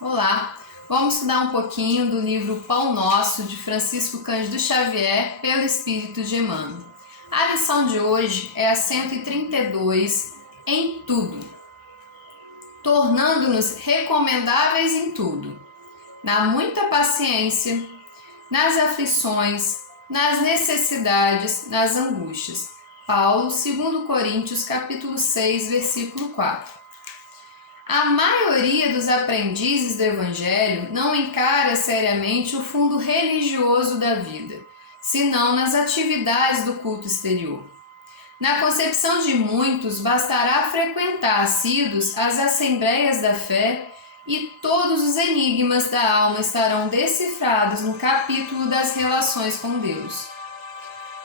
Olá! Vamos estudar um pouquinho do livro Pão Nosso, de Francisco Cândido Xavier, pelo Espírito de Emmanuel. A lição de hoje é a 132, em tudo, tornando-nos recomendáveis em tudo, na muita paciência, nas aflições, nas necessidades, nas angústias. Paulo, 2 Coríntios, capítulo 6, versículo 4. A maioria dos aprendizes do Evangelho não encara seriamente o fundo religioso da vida, senão nas atividades do culto exterior. Na concepção de muitos, bastará frequentar assíduos as assembleias da fé e todos os enigmas da alma estarão decifrados no capítulo das relações com Deus.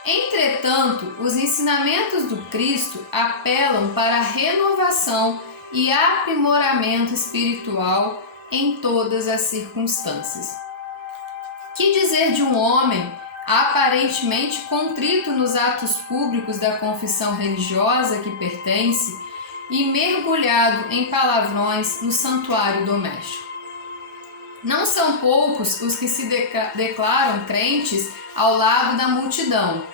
Entretanto, os ensinamentos do Cristo apelam para a renovação e aprimoramento espiritual em todas as circunstâncias. Que dizer de um homem aparentemente contrito nos atos públicos da confissão religiosa que pertence e mergulhado em palavrões no santuário doméstico? Não são poucos os que se declaram crentes ao lado da multidão,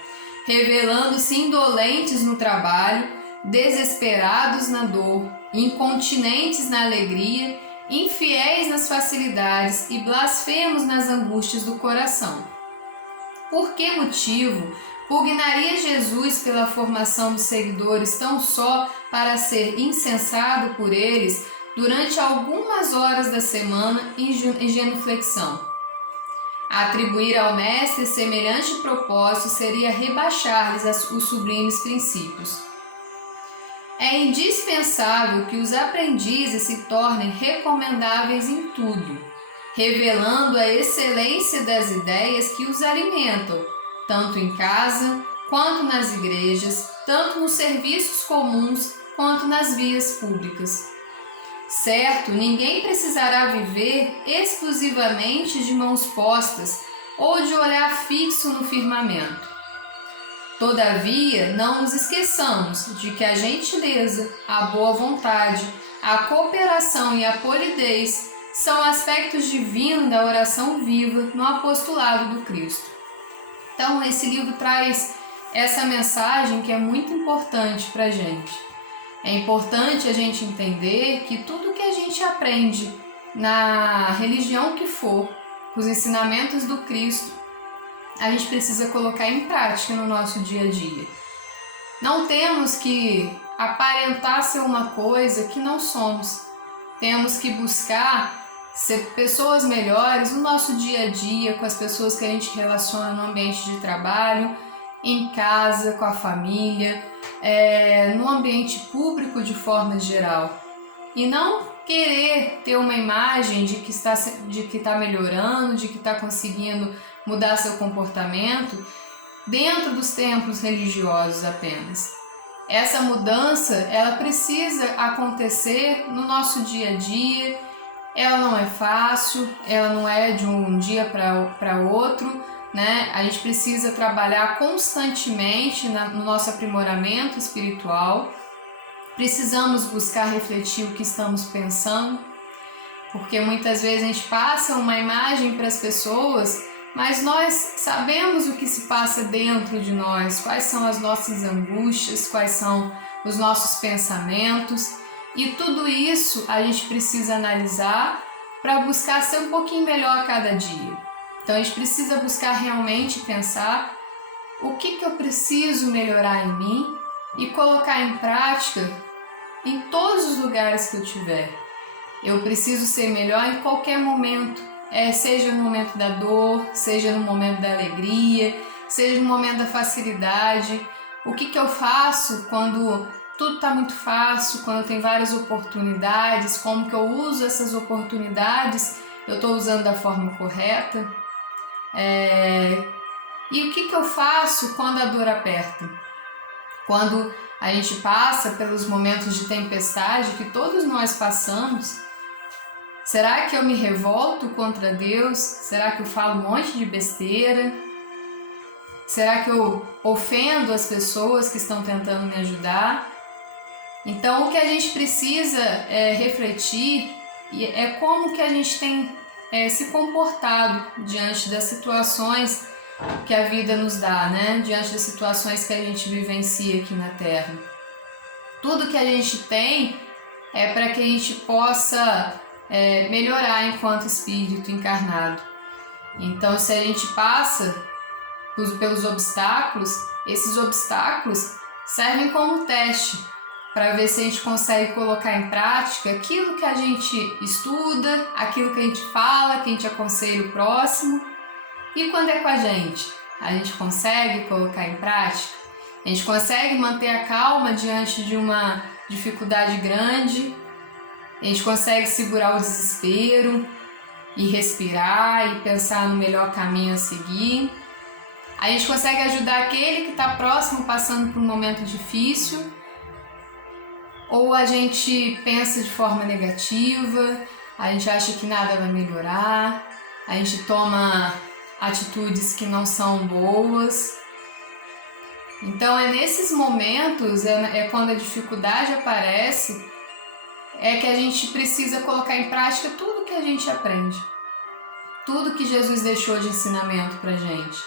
revelando-se indolentes no trabalho, desesperados na dor, incontinentes na alegria, infiéis nas facilidades e blasfemos nas angústias do coração. Por que motivo pugnaria Jesus pela formação dos seguidores tão só para ser incensado por eles durante algumas horas da semana em genuflexão? Atribuir ao mestre semelhante propósito seria rebaixar-lhes os sublimes princípios. É indispensável que os aprendizes se tornem recomendáveis em tudo, revelando a excelência das ideias que os alimentam, tanto em casa quanto nas igrejas, tanto nos serviços comuns quanto nas vias públicas. Certo, ninguém precisará viver exclusivamente de mãos postas ou de olhar fixo no firmamento. Todavia, não nos esqueçamos de que a gentileza, a boa vontade, a cooperação e a polidez são aspectos divinos da oração viva no apostolado do Cristo. Então, esse livro traz essa mensagem que é muito importante para a gente. É importante a gente entender que tudo que a gente aprende na religião que for, os ensinamentos do Cristo, a gente precisa colocar em prática no nosso dia a dia. Não temos que aparentar ser uma coisa que não somos. Temos que buscar ser pessoas melhores no nosso dia a dia, com as pessoas que a gente relaciona no ambiente de trabalho, em casa, com a família, no ambiente público de forma geral. E não querer ter uma imagem de que está melhorando, de que está conseguindo mudar seu comportamento dentro dos templos religiosos apenas. Essa mudança, ela precisa acontecer no nosso dia a dia. Ela não é fácil, ela não é de um dia para outro, né? A gente precisa trabalhar constantemente no nosso aprimoramento espiritual. Precisamos buscar refletir o que estamos pensando, porque muitas vezes a gente passa uma imagem para as pessoas, mas nós sabemos o que se passa dentro de nós, quais são as nossas angústias, quais são os nossos pensamentos, e tudo isso a gente precisa analisar para buscar ser um pouquinho melhor a cada dia. Então a gente precisa buscar realmente pensar o que eu preciso melhorar em mim e colocar em prática em todos os lugares que eu tiver. Eu preciso ser melhor em qualquer momento. Seja no momento da dor, seja no momento da alegria, seja no momento da facilidade. O que eu faço quando tudo está muito fácil, quando tem várias oportunidades, como que eu uso essas oportunidades, eu estou usando da forma correta? E o que eu faço quando a dor aperta? Quando a gente passa pelos momentos de tempestade que todos nós passamos, será que eu me revolto contra Deus? Será que eu falo um monte de besteira? Será que eu ofendo as pessoas que estão tentando me ajudar? Então, o que a gente precisa refletir é como que a gente tem se comportado diante das situações que a vida nos dá, né? Diante das situações que a gente vivencia aqui na Terra. Tudo que a gente tem é para que a gente possa melhorar enquanto espírito encarnado. Então, se a gente passa pelos obstáculos, esses obstáculos servem como teste para ver se a gente consegue colocar em prática aquilo que a gente estuda, aquilo que a gente fala, que a gente aconselha o próximo. E quando é com a gente consegue colocar em prática? A gente consegue manter a calma diante de uma dificuldade grande? A gente consegue segurar o desespero e respirar e pensar no melhor caminho a seguir? A gente consegue ajudar aquele que está próximo passando por um momento difícil? Ou a gente pensa de forma negativa, a gente acha que nada vai melhorar, a gente toma atitudes que não são boas? Então é nesses momentos, quando a dificuldade aparece, que a gente precisa colocar em prática tudo que a gente aprende, tudo que Jesus deixou de ensinamento pra gente.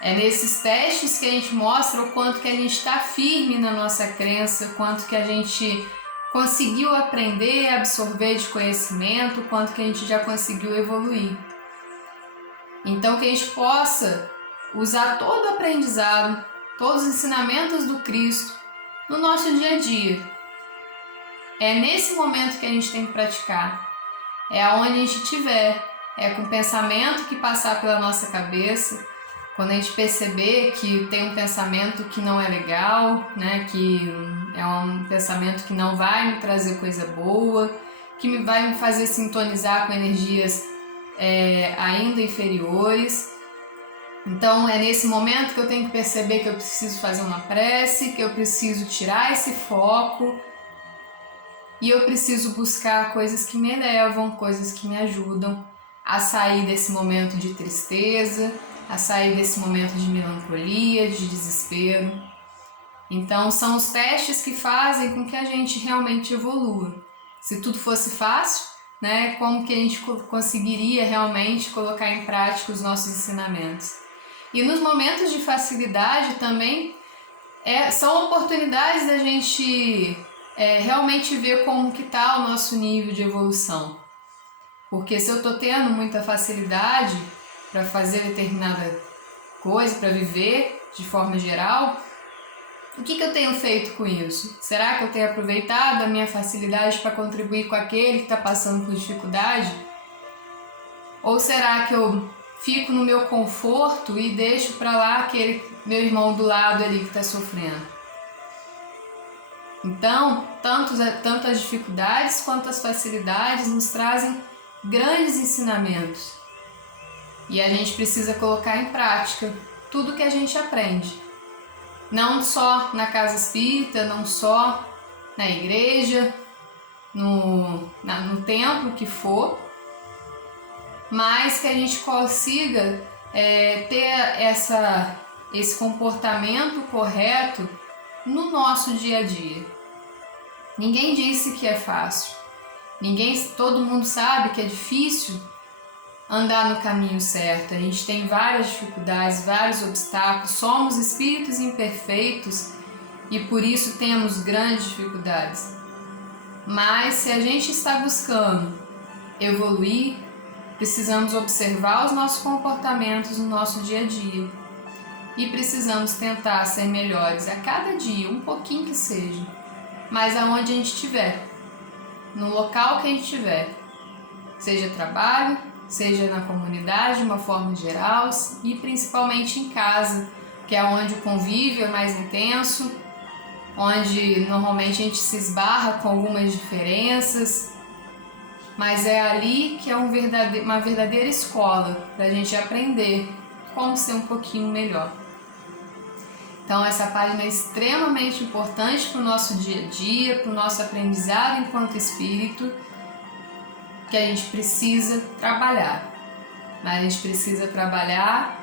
É nesses testes que a gente mostra o quanto que a gente está firme na nossa crença, o quanto que a gente conseguiu aprender, absorver de conhecimento, o quanto que a gente já conseguiu evoluir. Então que a gente possa usar todo o aprendizado, todos os ensinamentos do Cristo no nosso dia a dia. É nesse momento que a gente tem que praticar. É aonde a gente estiver. É com o pensamento que passar pela nossa cabeça. Quando a gente perceber que tem um pensamento que não é legal, né, que é um pensamento que não vai me trazer coisa boa, que vai me fazer sintonizar com energias ainda inferiores. Então é nesse momento que eu tenho que perceber que eu preciso fazer uma prece, que eu preciso tirar esse foco e eu preciso buscar coisas que me elevam, coisas que me ajudam a sair desse momento de tristeza, a sair desse momento de melancolia, de desespero. Então são os testes que fazem com que a gente realmente evolua. Se tudo fosse fácil, né, como que a gente conseguiria realmente colocar em prática os nossos ensinamentos? E nos momentos de facilidade também são oportunidades da gente realmente ver como que está o nosso nível de evolução. Porque se eu estou tendo muita facilidade para fazer determinada coisa, para viver de forma geral, o que eu tenho feito com isso? Será que eu tenho aproveitado a minha facilidade para contribuir com aquele que está passando por dificuldade? Ou será que eu fico no meu conforto e deixo para lá aquele meu irmão do lado ali que está sofrendo? Então, tanto as dificuldades quanto as facilidades nos trazem grandes ensinamentos. E a gente precisa colocar em prática tudo que a gente aprende. Não só na casa espírita, não só na igreja, no templo que for, mas que a gente consiga ter esse comportamento correto no nosso dia a dia. Ninguém disse que é fácil. Todo mundo sabe que é difícil andar no caminho certo. A gente tem várias dificuldades, vários obstáculos, somos espíritos imperfeitos e por isso temos grandes dificuldades. Mas se a gente está buscando evoluir, precisamos observar os nossos comportamentos no nosso dia a dia e precisamos tentar ser melhores a cada dia, um pouquinho que seja, mas aonde a gente estiver, no local que a gente estiver, seja trabalho, seja na comunidade de uma forma geral e principalmente em casa, que é onde o convívio é mais intenso, onde normalmente a gente se esbarra com algumas diferenças, mas é ali que é uma verdadeira escola para a gente aprender como ser um pouquinho melhor. Então essa página é extremamente importante para o nosso dia a dia, para o nosso aprendizado enquanto espírito, que a gente precisa trabalhar. Mas a gente precisa trabalhar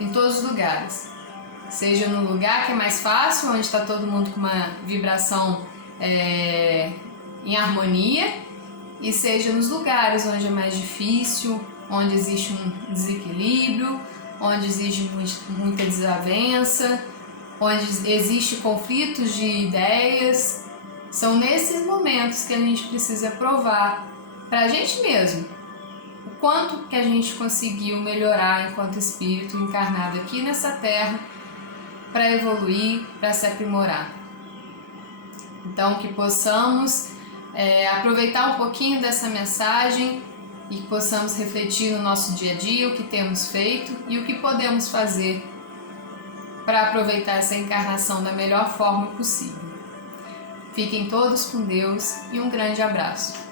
em todos os lugares. Seja no lugar que é mais fácil, onde está todo mundo com uma vibração em harmonia, e seja nos lugares onde é mais difícil, onde existe um desequilíbrio, onde existe muita desavença, onde existe conflitos de ideias. São nesses momentos que a gente precisa provar para a gente mesmo o quanto que a gente conseguiu melhorar enquanto espírito encarnado aqui nessa terra para evoluir, para se aprimorar. Então, que possamos aproveitar um pouquinho dessa mensagem e que possamos refletir no nosso dia a dia o que temos feito e o que podemos fazer para aproveitar essa encarnação da melhor forma possível. Fiquem todos com Deus e um grande abraço.